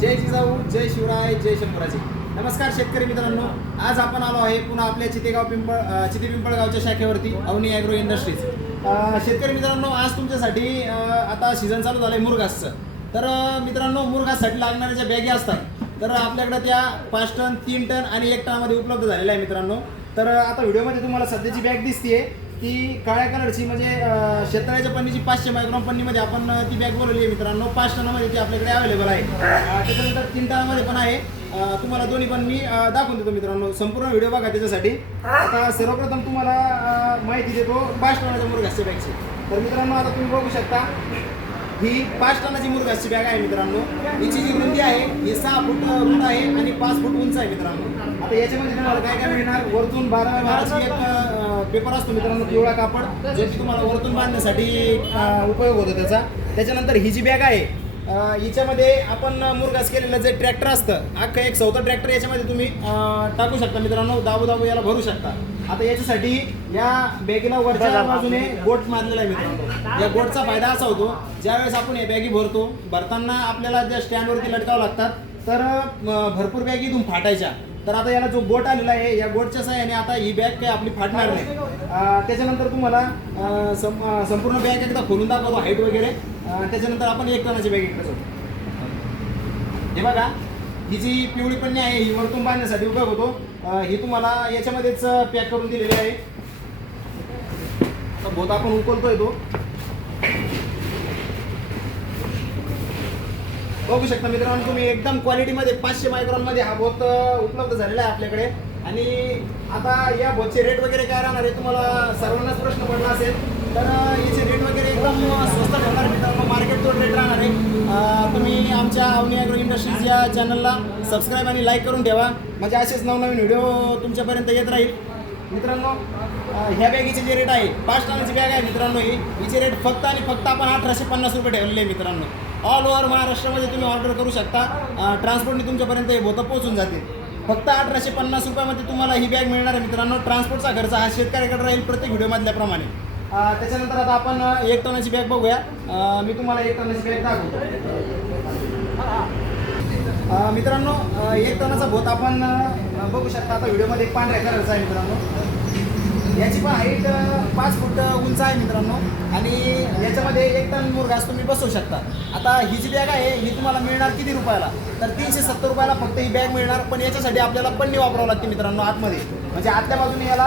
जय जिजाऊ जय शिवराय जय शंभराजे नमस्कार शेतकरी मित्रांनो. आज आपण आलो आहे पुन्हा आपल्या चितेगाव पिंपळ चिते पिंपळगावच्या शाखेवरती अवनी ॲग्रो इंडस्ट्रीज शेतकरी मित्रांनो आज तुमच्यासाठी आता सीझन चालू झालं आहे मुरघासचं. तर मित्रांनो मुरघाससाठी लागणाऱ्या ज्या बॅगी असतात तर आपल्याकडे त्या पाच टन तीन टन आणि एक टनामध्ये उपलब्ध झालेल्या आहे मित्रांनो. तर आता व्हिडिओमध्ये तुम्हाला सध्याची बॅग दिसते ती काळ्या कलरची म्हणजे शेतकऱ्याच्या पन्नीची पाचशे मायक्रॉन पन्नीमध्ये आपण ती बॅग बोलवली आहे मित्रांनो. पाच टनामध्ये ती आपल्याकडे अवेलेबल आहे. त्याच्यानंतर तीन टनामध्ये पण आहे. तुम्हाला दोन्ही पण मी दाखवून देतो मित्रांनो. संपूर्ण व्हिडिओ बघा त्याच्यासाठी. आता सर्वप्रथम तुम्हाला माहिती देतो पाच टनाच्या मुरघासच्या बॅगची तर मित्रांनो आता तुम्ही बघू शकता ही पाच टनाची मुरघासची बॅग आहे मित्रांनो. हिची जी रुंदी आहे ही सहा फूट रुंद आहे आणि पाच फूट उंच आहे मित्रांनो. आता याच्यामध्ये तुम्हाला काय काय मिळणार? वरतून बारा बाराची एक पेपर असतो मित्रांनो पिवळा कापड जो की तुम्हाला वरतून बांधण्यासाठी उपयोग होतो त्याचा. त्याच्यानंतर ही जी बॅग आहे हिच्यामध्ये आपण मुरघास केलेलं जे ट्रॅक्टर असतं अख्खं एक चौथं ट्रॅक्टर याच्यामध्ये तुम्ही टाकू शकता मित्रांनो दाबू दाबू याला भरू शकता. आता याच्यासाठी या बॅगीला वरच्या बाजूने बोट मारलेला आहे मित्रांनो. या बोटचा फायदा असा होतो ज्यावेळेस आपण या बॅगी भरतो भरताना आपल्याला त्या स्टँडवरती लटकावं लागतात तर भरपूर बॅग इथून फाटायच्या. तर आता याला जो बोट आलेला आहे या बोटच्या सहाय्याने आता ही बॅग काही आपली फाटणार नाही. त्याच्यानंतर तुम्हाला सं- संपूर्ण बॅग एकदा खोलून दाखवतो हाईट वगैरे. त्याच्यानंतर आपण एक टनाची बॅग इकडे जाऊ हे बघा ही जी पिवळी पन्नी आहे ही वरतून बांधण्यासाठी उपयोग होतो. ही तुम्हाला याच्यामध्येच पॅक करून दिलेली आहे. तर बोत आपण उकलतोय तो. बघू शकता मित्रांनो तुम्ही एकदम क्वालिटीमध्ये पाचशे मायक्रॉनमध्ये हा बोत उपलब्ध झालेला आहे आपल्याकडे. आणि आता या बोतचे रेट वगैरे काय राहणार आहे तुम्हाला सर्वांनाच प्रश्न पडला असेल. तर याचे रेट वगैरे एकदम स्वस्त ठेवणार मित्रांनो. मार्केट तोड रेट राहणार आहे. तुम्ही आमच्या अवनी ॲग्रो इंडस्ट्रीज या चॅनलला सबस्क्राईब आणि लाईक करून ठेवा. म्हणजे असेच नवनवीन व्हिडिओ तुमच्यापर्यंत येत राहील. मित्रांनो ह्या बॅगीचे जे रेट आहे पाच टनाची बॅग आहे मित्रांनो ही. हिचे रेट फक्त आणि फक्त आपण अठराशे पन्नास रुपये ठेवलेले आहे मित्रांनो. ऑल ओव्हर महाराष्ट्रामध्ये तुम्ही ऑर्डर करू शकता. ट्रान्सपोर्टने तुमच्यापर्यंत हे बोतं पोहोचून जाते. फक्त अठराशे पन्नास रुपयामध्ये तुम्हाला ही बॅग मिळणार आहे मित्रांनो. ट्रान्सपोर्टचा खर्च हा शेतकऱ्याकडे राहील प्रत्येक व्हिडिओमधल्याप्रमाणे त्याच्यानंतर आता आपण एक टनाची बॅग बघूया. मी तुम्हाला एक टनाची बॅग दाखवतो. मित्रांनो एक टनाचा भोत आपण बघू शकता. आता व्हिडिओमध्ये एक पांढऱ्या कलरचा आहे मित्रांनो. याची पण हाईट पाच फूट उंच आहे मित्रांनो. आणि याच्यामध्ये एक टन मुरघास तुम्ही बसवू शकता. आता ही जी बॅग आहे ही तुम्हाला मिळणार किती रुपयाला? तर तीनशे सत्तर रुपयाला फक्त ही बॅग मिळणार. पण याच्यासाठी आपल्याला पन्नी वापरावं लागते मित्रांनो आतमध्ये. म्हणजे आतल्या बाजूने याला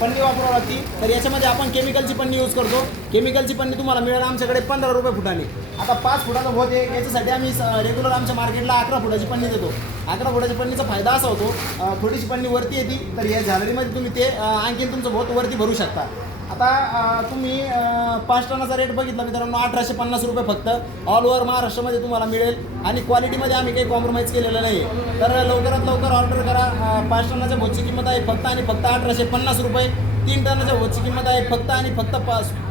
पन्नी वापरावं लागते. तर याच्यामध्ये आपण केमिकलची पन्नी यूज करतो. केमिकलची पन्नी तुम्हाला मिळेल आमच्याकडे पंधरा रुपये फुटाने. आता पाच फुटाचा भोत याच्यासाठी आम्ही रेग्युलर आमच्या मार्केटला अकरा फुटाची पन्नी देतो. अकरा फुटाच्या पन्नीचा फायदा असा होतो फुटीची थोडीशी पन्नी वरती येते. तर या झालरीमध्ये तुम्ही ते आणखीन तुमचं भोत वरती भरू शकता. आता तुम्ही पाच टनाचा रेट बघितला मित्रांनो अठराशे पन्नास रुपये फक्त. ऑल ओव्हर महाराष्ट्रामध्ये तुम्हाला मिळेल आणि क्वालिटीमध्ये आम्ही काही कॉम्प्रोमाइज केलेलं नाही तर लवकरात लवकर ऑर्डर करा. पाच टनाच्या भोजची किंमत आहे फक्त आणि फक्त अठराशे पन्नास रुपये. तीन टनाच्या होची किंमत आहे फक्त आणि फक्त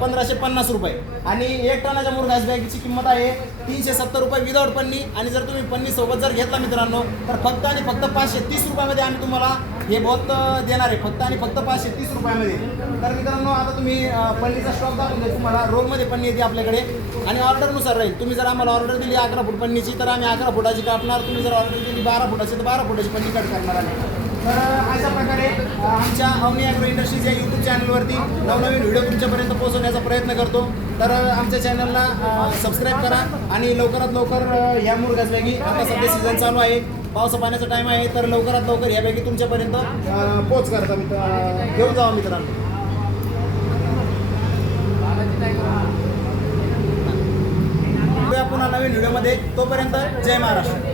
पंधराशे पन्नास रुपये. आणि एक टनाच्या मुरघास बॅगची किंमत आहे तीनशे सत्तर रुपये विदाऊट पन्नी. आणि जर तुम्ही पन्नी सोबत जर घेतला मित्रांनो तर फक्त आणि फक्त पाचशे तीस रुपयामध्ये आम्ही तुम्हाला हे बोत देणार आहे. फक्त आणि फक्त पाचशे तीस रुपयामध्ये. तर मित्रांनो आता तुम्ही पन्नीचा स्टॉक दाखवून द्या तुम्हाला. रोलमध्ये पन्नी येते आपल्याकडे. आणि ऑर्डरनुसार राहील. तुम्ही जर आम्हाला ऑर्डर दिली अकरा फूट पन्नीची तर आम्ही अकरा फुटाची कापणार. तुम्ही जर ऑर्डर दिली बारा फुटाची तर बारा फुटाची पन्नी कट करणार आहे. तर अशा प्रकारे आमच्या अवनी ॲग्रो इंडस्ट्रीज या यूट्यूब चॅनलवरती नवनवीन व्हिडिओ तुमच्यापर्यंत पोहोचवण्याचा प्रयत्न करतो. तर आमच्या चॅनलला सबस्क्राईब करा आणि लवकरात लवकर ह्या मुरगास बॅगी आता सध्या सीझन चालू आहे. पावसा पाण्याचा टाईम आहे तर लवकरात लवकर ह्या बॅगी तुमच्यापर्यंत पोच करता मित्र घेऊन जावा मित्रांनो. पुन्हा नवीन व्हिडिओमध्ये तोपर्यंत जय महाराष्ट्र.